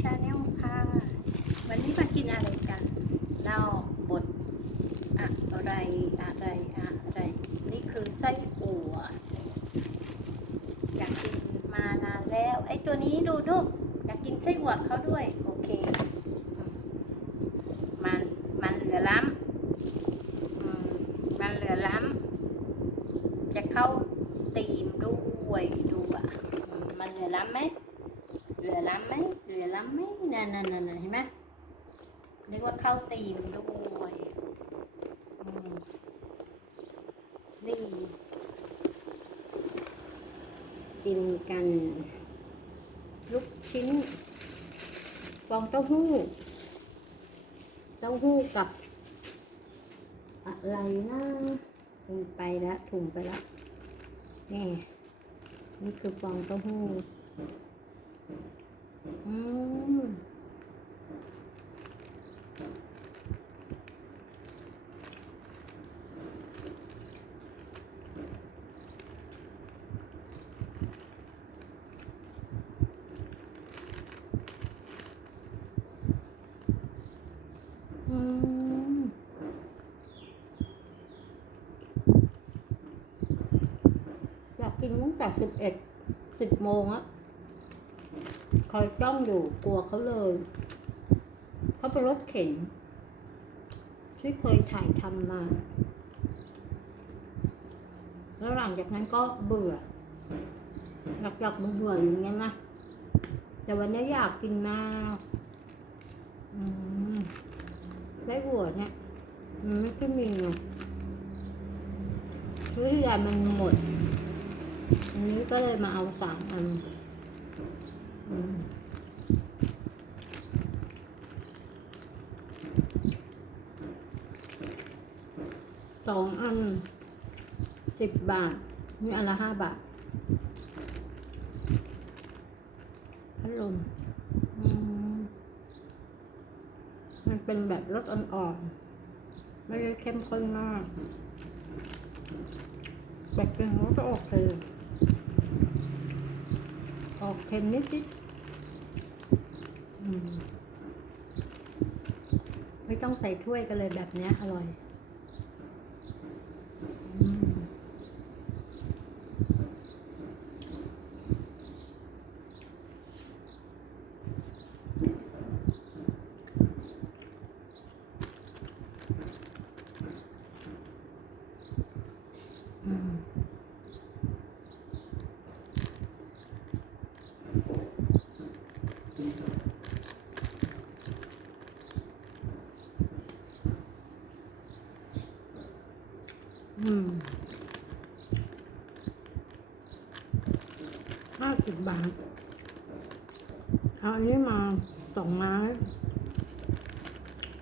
ชาแนลค่ะ วันนี้มากินอะไรกันเล่าบทอะไรอะไรอะไร นี่คือไส้อั่วอยากกินมานานแล้ว ไอ้ตัวนี้ดูทุกอยากกินไส้อั่วเขาด้วย โอเค มันมันเหลือล้ำมันเหลือล้ำจะเข้าตีมด้วยดูอะ มันเหลือล้ำไหม ลือล้ำไหมเหลือล้ำไหมนั่นนั่นนั่นเห็นไหมนึกว่าเข้าตีมด้วยนี่กินกัน ลูกชิ้นฟองเต้าหู้ เต้าหู้กับ อะไรนะถุงไปแล้วถุงไปแล้วนี่นี่คือฟองเต้าหู้ อืมอืมอยากกินตั้งแต่สิบเอ็ดสิบโมงอะ คอยจ้องอยู่กลัวเขาเลย เขาเป็นรถเข็นที่เคยถ่ายทำมา แล้วหลังจากนั้นก็เบื่อ หลักหลักๆเบื่ออย่างเงี้ยนะ แต่วันนี้อยากกินมากมได้บัวเนี่ย มันไม่ค่อยมีไงซื้อที่ใดมันหมด อันนี้ก็เลยมาเอาสามอัน สองอันสิบบาท นี่อันละห้าบาทพัดลมมันเป็นแบบรสอ่อนๆ ไม่ได้เข้มข้นมาก แบบเป็นรสก็โอเคออกเค็มนิดๆ ไม่ต้องใส่ถ้วยกันเลยแบบนี้อร่อยอืมอืม อืมห้าสิบบาท เอาอันนี้มาสองไม้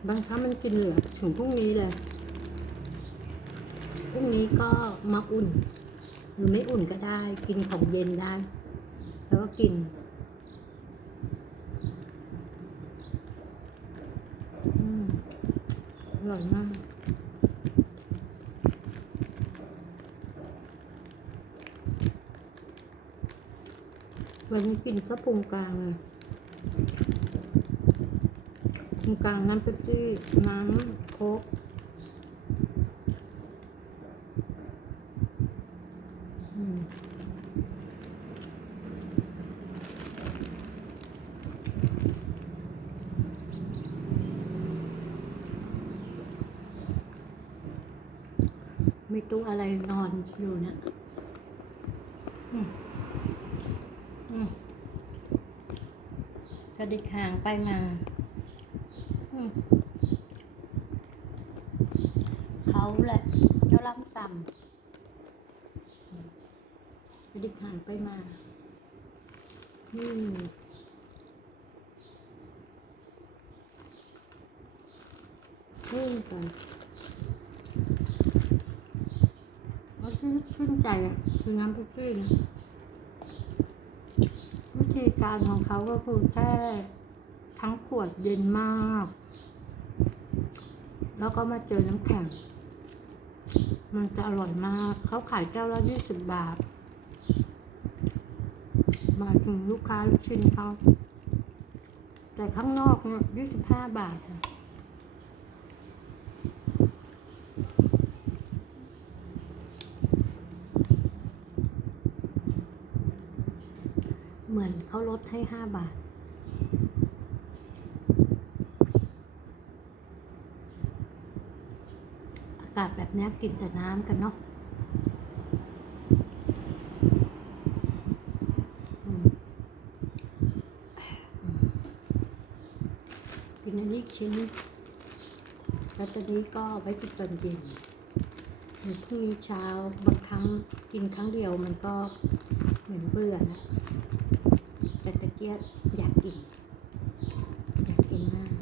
บางครั้งมันกินเหลือถึงพรุ่งนี้เลยพรุ่งนี้ก็มาอุ่น หรือไม่อุ่นก็ได้ กินของเย็นได้ แล้วก็กินอืมอร่อยมาก วันนี้กินซะปรุงกลางเลยปรุงกลางน้ำเป๊ปซี่น้ำโค้กมีตัวอะไรนอนอยู่เนะอืม อืม กระดิกหางไปมาอืมเขาแหละเจ้าล้ำซ้ำกระดิกหางไปมาอืมชื่นใจเขาชื่นชื่นใจอะคือน้ำพุซี่นะ วิธีการของเขาก็คือแช่ทั้งขวดเย็นมาก แล้วก็มาเจอน้ำแข็ง มันจะอร่อยมาก เขาขายแก้วละยี่สิบบาท มาถึงลูกค้าลูกชิ้นเขา แต่ข้างนอกเนี่ยยี่สิบห้าบาทค่ะ เหมือนเขาลดให้ห้าบาท อากาศแบบนี้กินแต่น้ำกันเนาะกินอันนี้ชิ้นแล้วตอนนี้ก็ไว้กินตอนเย็นหรือพรุ่งนี้เช้าบางครั้งกินครั้งเดียวมันก็เหมือนเบื่อนะ แต่ตะเกียบอยากกิน อยากกินมาก